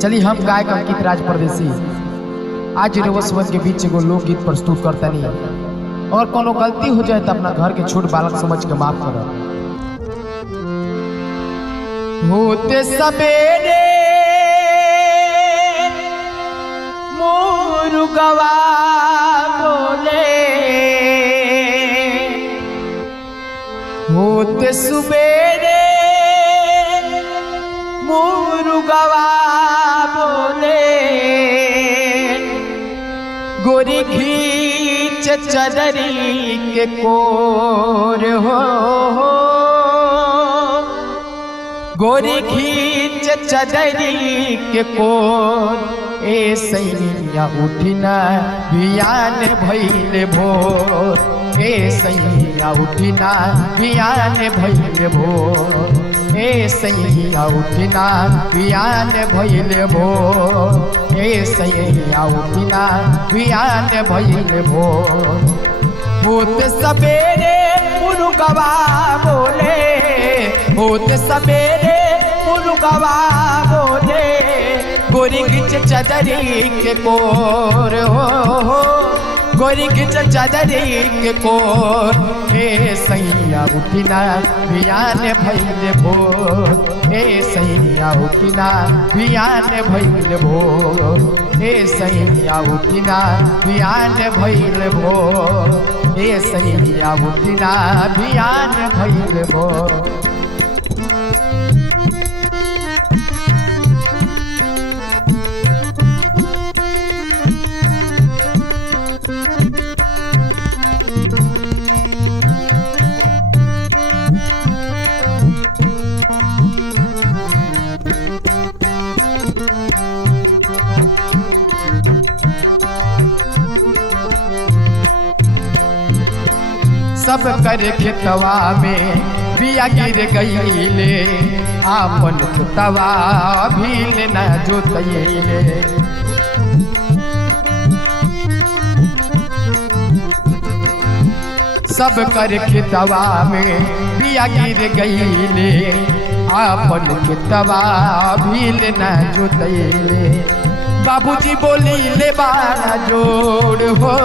चलिए हम गायक अंकित राज परदेसी आज रोवसवन के बीच एगो लोकगीत प्रस्तुत करता नहीं। और कोनो गलती हो जाए तो अपना घर के छोट बालक समझ के माफ करो। होते सवेरे मुर्गवा बोले, होते सवेरे मुर्गवा बोले, गोरी खींच चदरी के कोर हो, गोरी खींच चदरी के कोर, ए सैया उठिना बियान भइले भोर, ए सैया उठिना बियान भइले भोर, ए सैया उठिना बियान भइले भोर, ए सैया उठिना बियान भइले भोर। होत सवेरे मुर्गवा बोले, होत सवेरे मुर्गवा बोले, गोरी खींच चदरी के कोर हो, गोरी खींच चदरी के कोर, हे सैया उठिना बियान भइले भोर, हे सैया उठिना बियान भइले भोर, हे सैया उठिना बियान भइले भोर, हे सैया उठिना बियान भइले भोर। सब कर खेतवा में बिया गिर गईले, आपन खेतवा भील न जोतैले, सब कर खेतवा में बिया गिर गईले, आपन खेतवा भील न जोतैले, बाबूजी बोली ले बाड़ा जोड़ हो,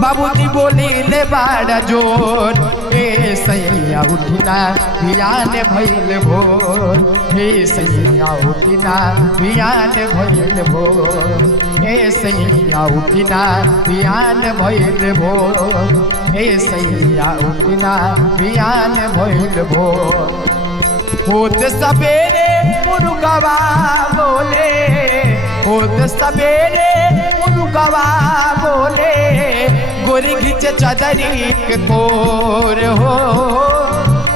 बाबूजी बोली ले बाड़ा जोड़, हे सैया उठिना बियान भइले भोर, हे सैया उठिना बियान भइले भोर, हे सैया उठिना बियान भइले भोर, हे सैया उठिना बियान भइले भोर। होत सवेरे मुर्गवा बोले, होत सवेरे मुर्गवा बोले, गोरी खींच चदरी के कोर हो,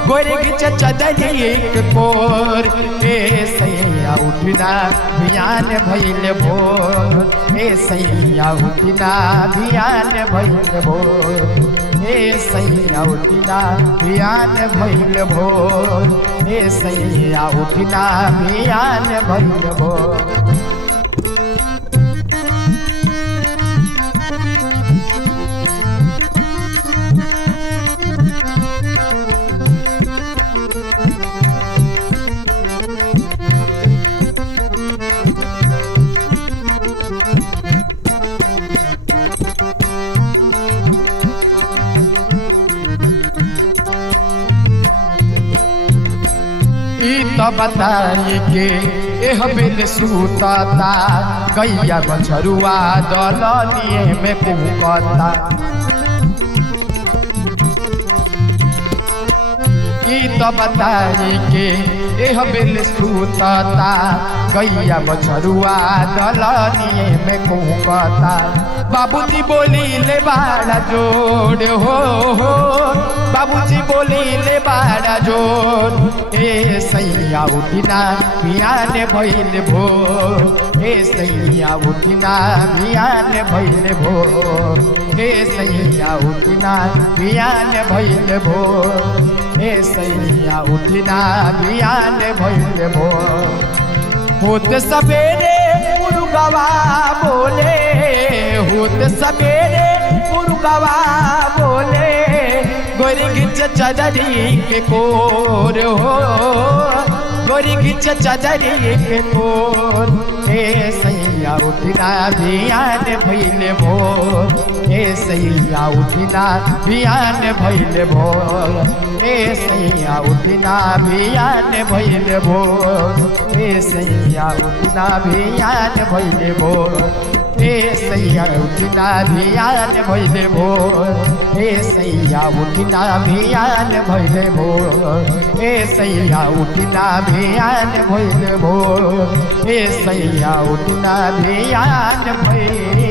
गोरी खींच चदरी के कोर, हे सैया उठिना बियान भइले भोर, हे सैया उठिना बियान भइले भोर, हे सैया उठिना बियान भइले भोर, हे सैया उठिना बियान भइले भोर। तो बताई के एह बिल सूतता, गैया बछरुआ दलनिए में कुकता, तो बताई के एह बिल सूतता, गैया बछरुआ दलनिए में कुकता, बाबूजी बोली ले बाड़ा जोड़ हो, बाबूजी बोली ले बाड़ा जोर ए सैया उठिना बिहान भइल भोर ए सैया उठिना बिहान भइल भोर ए सैया उठिना बिहान भइल भोर ए सैया उठिना बिहान भइल भोर होत सवेरे मुर्गवा बोले होत सवेरे मुर्गवा बोले गोरी गिच चदरी के कोर हो गोरी गिच चदरी के कोर ए सैया उठिना बिहान भइल भोर ए सैया उठिना बिहान भइल भोर ए सैया उठिना बिहान भइल भोर ए सैया उठिना बिहान भइल भोर ए सैया उठिना बिहान भइल भोर ए सैया उठिना बिहान भइल भोर ए सैया उठिना बिहान भइल भोर ए सैया उठिना बिहान भइल